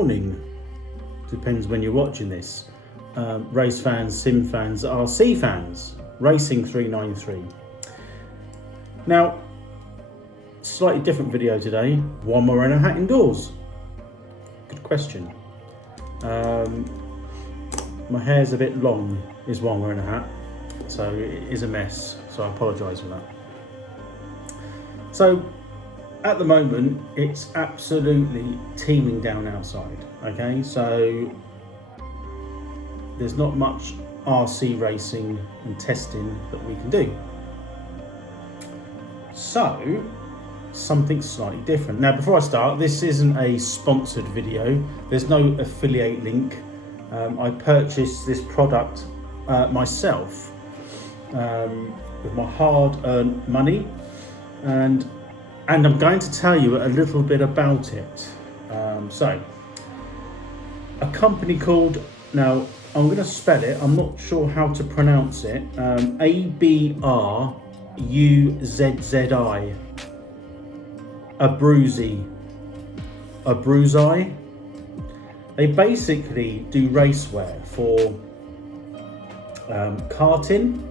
morning, depends when you're watching this. Race fans, sim fans, RC fans, Racing 393. Now, slightly different video today. Why am I wearing a hat indoors? Good question. My hair's a bit long, is why I'm wearing a hat. So it is a mess, so I apologise for that. So at the moment, it's absolutely teeming down outside, okay? So there's not much RC racing and testing that we can do. So, something slightly different. Now, before I start, this isn't a sponsored video. There's no affiliate link. I purchased this product myself with my hard-earned money, and I'm going to tell you a little bit about it. So, a company called, now I'm going to spell it, I'm not sure how to pronounce it, Abruzzi, Abruzzi. They basically do racewear for karting,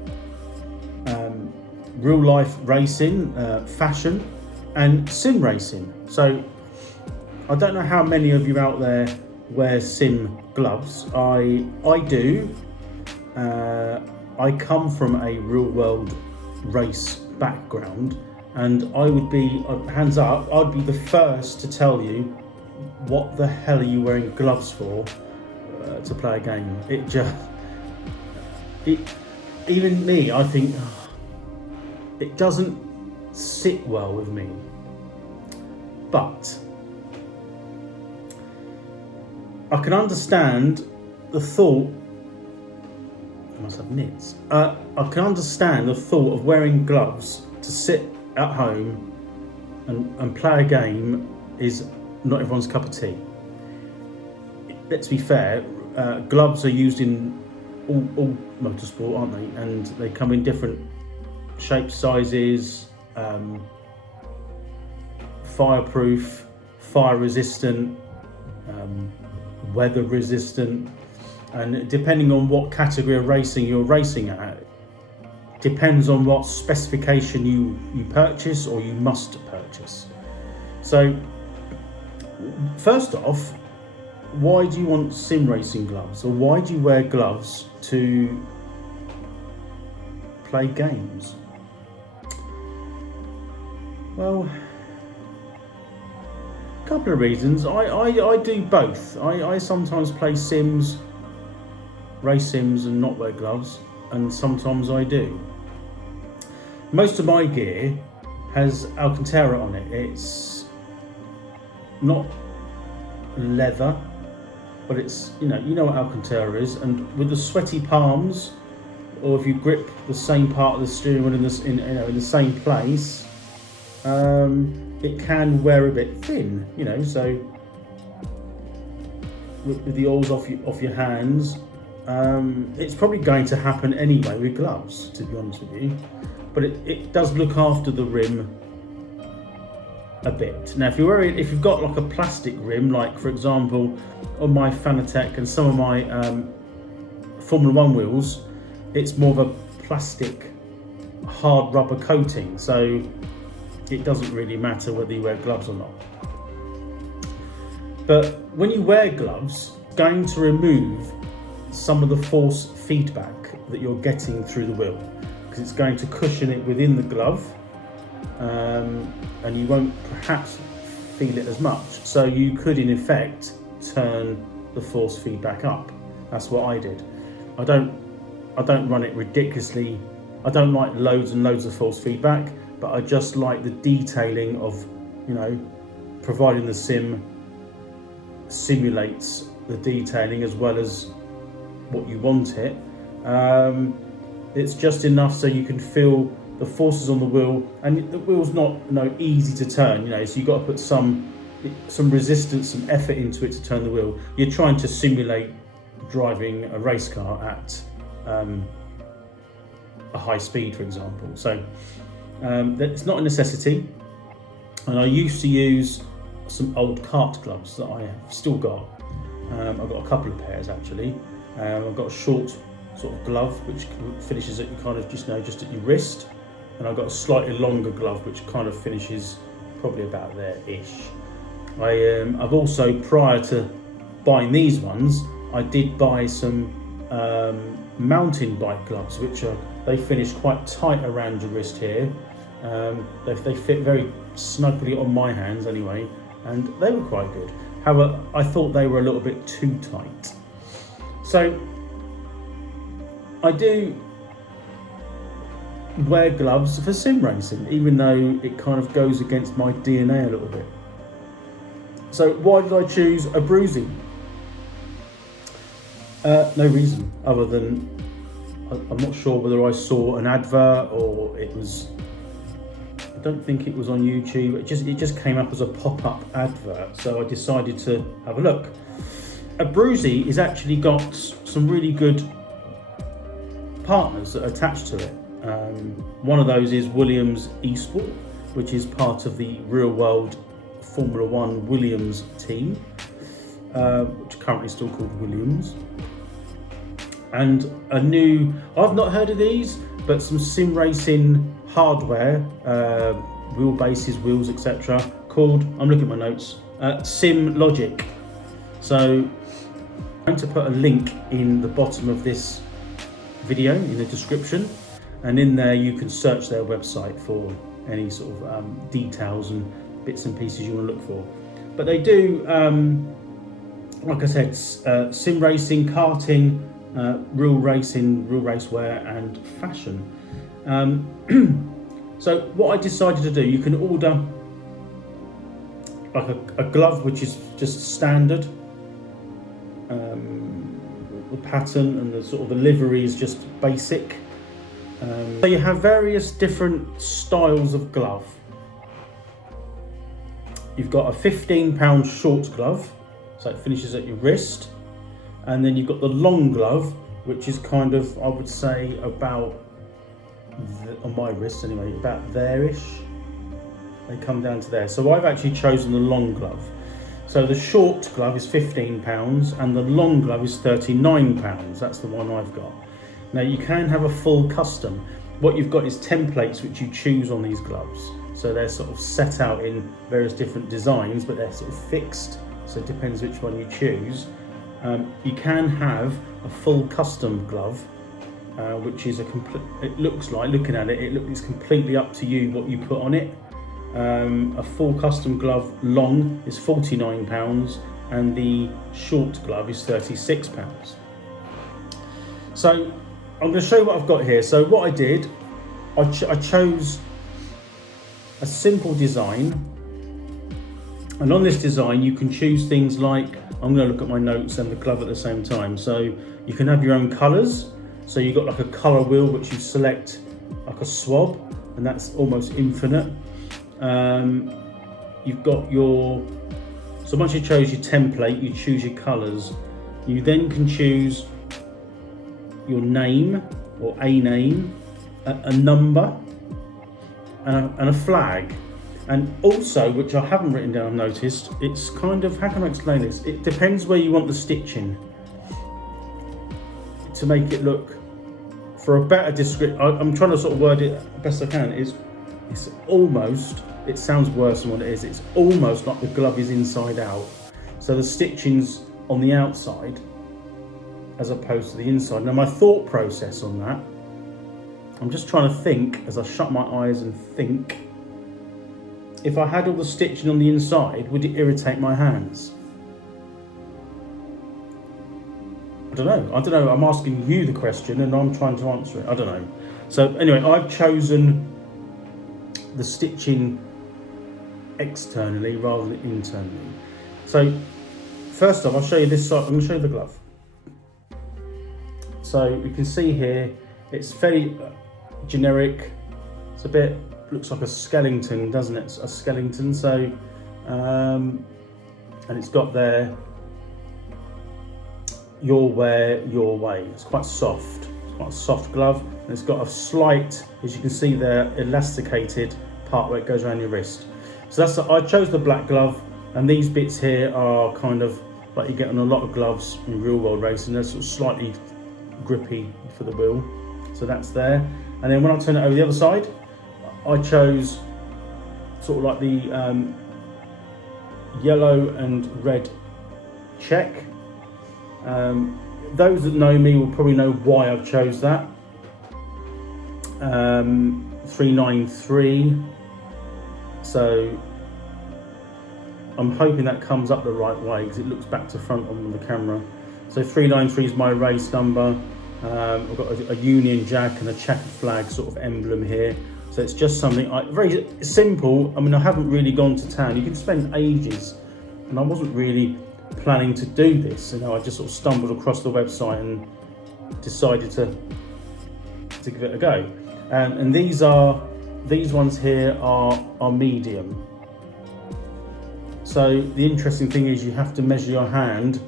real life racing, fashion and sim racing. So I don't know how many of you out there wear sim gloves. I do. I come from a real world race background, and I would be, hands up, I'd be the first to tell you, what the hell are you wearing gloves for to play a game? Even me, I think, it doesn't sit well with me. But I can understand the thought, I must have nits. I can understand the thought of wearing gloves to sit at home and play a game is not everyone's cup of tea. Let's be fair, gloves are used in all motorsport, aren't they? And they come in different shapes, sizes, fireproof, fire resistant, weather resistant, and depending on what category of racing you're racing at, depends on what specification you purchase or you must purchase. So first off, why do you want sim racing gloves, or why do you wear gloves to play games? Well, a couple of reasons. I do both. I sometimes play sims, race sims, and not wear gloves, and sometimes I do. Most of my gear has Alcantara on it. It's not leather, but it's, you know what Alcantara is, and with the sweaty palms, or if you grip the same part of the steering wheel in the same place, it can wear a bit thin, so with the oils off your hands, it's probably going to happen anyway with gloves, to be honest with you, but it does look after the rim a bit. Now, if you've got like a plastic rim, like for example on my Fanatec and some of my Formula 1 wheels, it's more of a plastic hard rubber coating, so it doesn't really matter whether you wear gloves or not. But when you wear gloves, it's going to remove some of the force feedback that you're getting through the wheel, because it's going to cushion it within the glove, and you won't perhaps feel it as much. So you could in effect turn the force feedback up. That's what I did. I don't run it ridiculously. I don't like loads and loads of force feedback, but I just like the detailing of, providing the sim simulates the detailing as well as what you want it. It's just enough so you can feel the forces on the wheel, and the wheel's not easy to turn, so you've got to put some resistance, some effort into it to turn the wheel. You're trying to simulate driving a race car at a high speed, for example. So it's not a necessity. And I used to use some old kart gloves that I have still got, I've got a couple of pairs actually. I've got a short sort of glove which finishes at your kind of just at your wrist, and I've got a slightly longer glove which kind of finishes probably about there-ish. I've also, prior to buying these ones, I did buy some mountain bike gloves, which they finish quite tight around your wrist here. They fit very snugly on my hands anyway, and they were quite good. However, I thought they were a little bit too tight. So I do wear gloves for sim racing, even though it kind of goes against my DNA a little bit. So why did I choose Abruzzi? No reason other than I'm not sure whether I saw an advert or it was. I don't think it was on YouTube. It just came up as a pop-up advert, so I decided to have a look. Abruzzi has actually got some really good partners that are attached to it. One of those is Williams Esport, which is part of the real world Formula One Williams team, which are currently still called Williams. And a new, I've not heard of these, but some sim racing hardware, wheelbases, wheels, etc., called, I'm looking at my notes, Sim Logic. So I'm going to put a link in the bottom of this video in the description, and in there you can search their website for any sort of details and bits and pieces you want to look for. But they do, like I said, sim racing, karting, real racing, real racewear, and fashion. So what I decided to do, you can order like a glove which is just standard. The pattern and the sort of the livery is just basic. So you have various different styles of glove. You've got a £15 short glove, so it finishes at your wrist, and then you've got the long glove, which is kind of, I would say, about on my wrist anyway, about there-ish. They come down to there. So I've actually chosen the long glove. So the short glove is £15 and the long glove is £39. That's the one I've got. Now you can have a full custom. What you've got is templates which you choose on these gloves. So they're sort of set out in various different designs, but they're sort of fixed. So it depends which one you choose. You can have a full custom glove, which is it looks like, looking at it, it's completely up to you what you put on it. A full custom glove long is £49 and the short glove is £36. So I'm going to show you what I've got here. So what I did, I chose a simple design, and on this design you can choose things like, I'm going to look at my notes and the glove at the same time. So you can have your own colours. So you've got like a colour wheel which you select like a swab, and that's almost infinite. You've got so once you chose your template, you choose your colours. You then can choose your name or a name, a number, and a flag. And also, which I haven't written down, I've noticed, it's kind of, how can I explain this? It depends where you want the stitching to make it look, for a better description, I'm trying to sort of word it best I can, it's almost, it sounds worse than what it is, it's almost like the glove is inside out. So the stitching's on the outside as opposed to the inside. Now my thought process on that, I'm just trying to think as I shut my eyes and think, if I had all the stitching on the inside, would it irritate my hands? I don't know, I'm asking you the question and I'm trying to answer it, I don't know. So anyway, I've chosen the stitching externally rather than internally. So first off, I'll show you this side, I'm going to show you the glove. So you can see here, it's fairly generic, it's a bit, looks like a skeleton, doesn't it? A skeleton. So and it's got there, your wear, your way. It's quite soft, it's quite a soft glove, and it's got a slight, as you can see there, elasticated part where it goes around your wrist. So I chose the black glove, and these bits here are kind of like you get on a lot of gloves in real world racing. They're sort of slightly grippy for the wheel, so that's there. And then when I turn it over the other side, I chose sort of like the yellow and red check. Those that know me will probably know why I've chose that. 393. So I'm hoping that comes up the right way because it looks back to front on the camera. So 393 is my race number. I've got a Union Jack and a checkered flag sort of emblem here. So it's just something very simple. I mean, I haven't really gone to town. You can spend ages, and I wasn't really planning to do this. You know, I just sort of stumbled across the website and decided to give it a go. And these ones here are medium. So the interesting thing is you have to measure your hand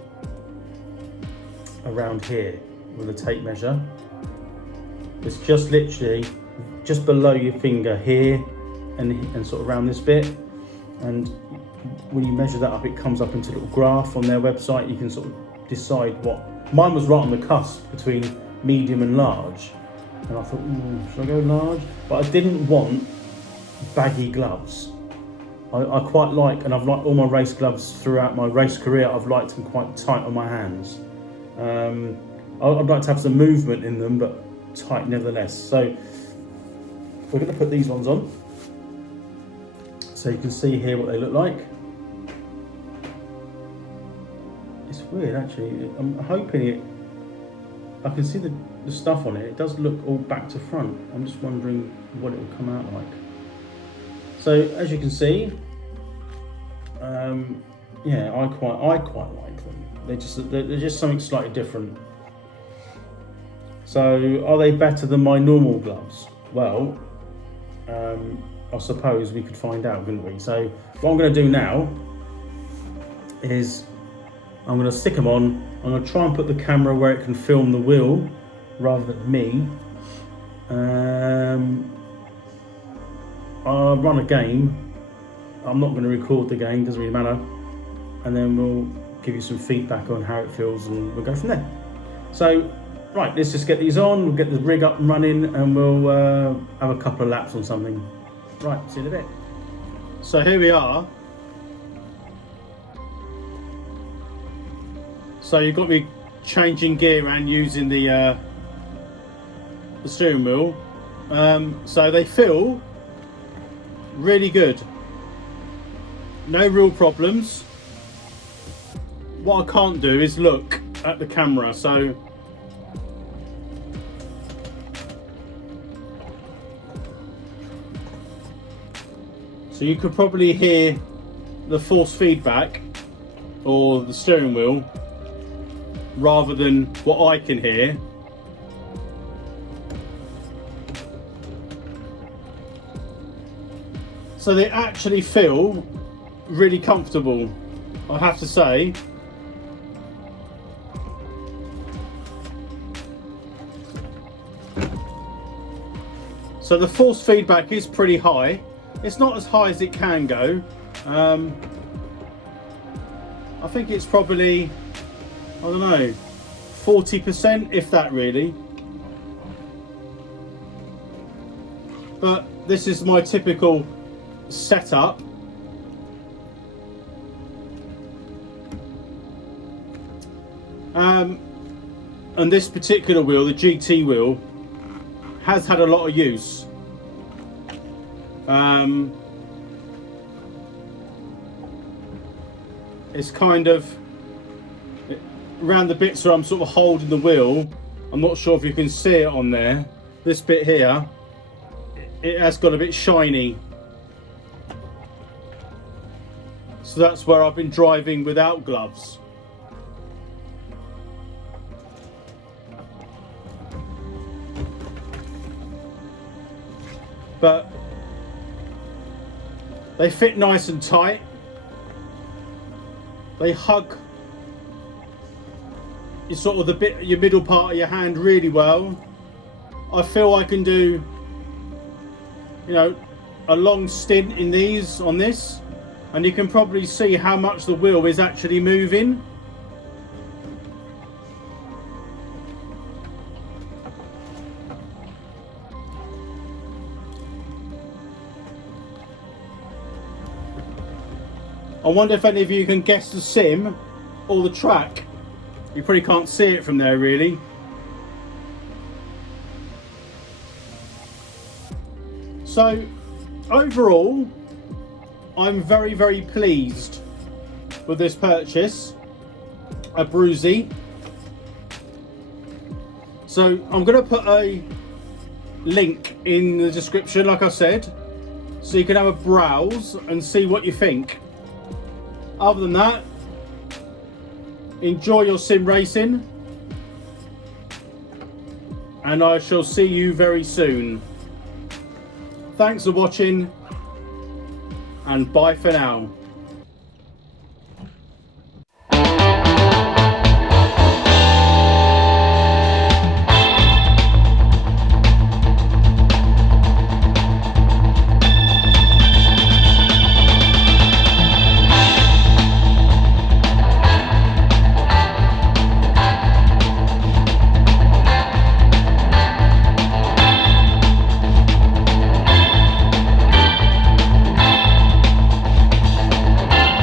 around here with a tape measure. It's just literally just below your finger here and sort of around this bit. And when you measure that up, it comes up into a little graph on their website. You can sort of decide what. Mine was right on the cusp between medium and large. And I thought, should I go large? But I didn't want baggy gloves. I quite like, and I've liked all my race gloves throughout my race career. I've liked them quite tight on my hands. I'd like to have some movement in them, but tight nevertheless. So we're going to put these ones on, so you can see here what they look like. It's weird actually. I'm hoping I can see the stuff on it. It does look all back to front. I'm just wondering what it will come out like. So as you can see, yeah, I quite like them. They're just something slightly different. So are they better than my normal gloves? Well, I suppose we could find out, couldn't we? So what I'm going to do now is I'm going to stick them on. I'm going to try and put the camera where it can film the wheel rather than me. I'll run a game. I'm not going to record the game, doesn't really matter. And then we'll give you some feedback on how it feels and we'll go from there. So, right, let's just get these on. We'll get the rig up and running and we'll have a couple of laps on something. Right, see you in a bit. So here we are. So you've got me changing gear and using the steering wheel. So they feel really good. No real problems. What I can't do is look at the camera, so you could probably hear the force feedback or the steering wheel rather than what I can hear. So they actually feel really comfortable, I have to say. So the force feedback is pretty high. It's not as high as it can go. I think it's probably, I don't know, 40%, if that really. But this is my typical setup. And this particular wheel, the GT wheel, has had a lot of use. It's kind of around the bits where I'm sort of holding the wheel. I'm not sure if you can see it on there. This bit here, it has got a bit shiny. So that's where I've been driving without gloves. But they fit nice and tight. They hug sort of your middle part of your hand really well. I feel I can do, you know, a long stint in on this, and you can probably see how much the wheel is actually moving. I wonder if any of you can guess the sim or the track. You probably can't see it from there really. So overall, I'm very, very pleased with this purchase, Abruzzi. So I'm going to put a link in the description, like I said, so you can have a browse and see what you think. Other than that, enjoy your sim racing, and I shall see you very soon. Thanks for watching, and bye for now.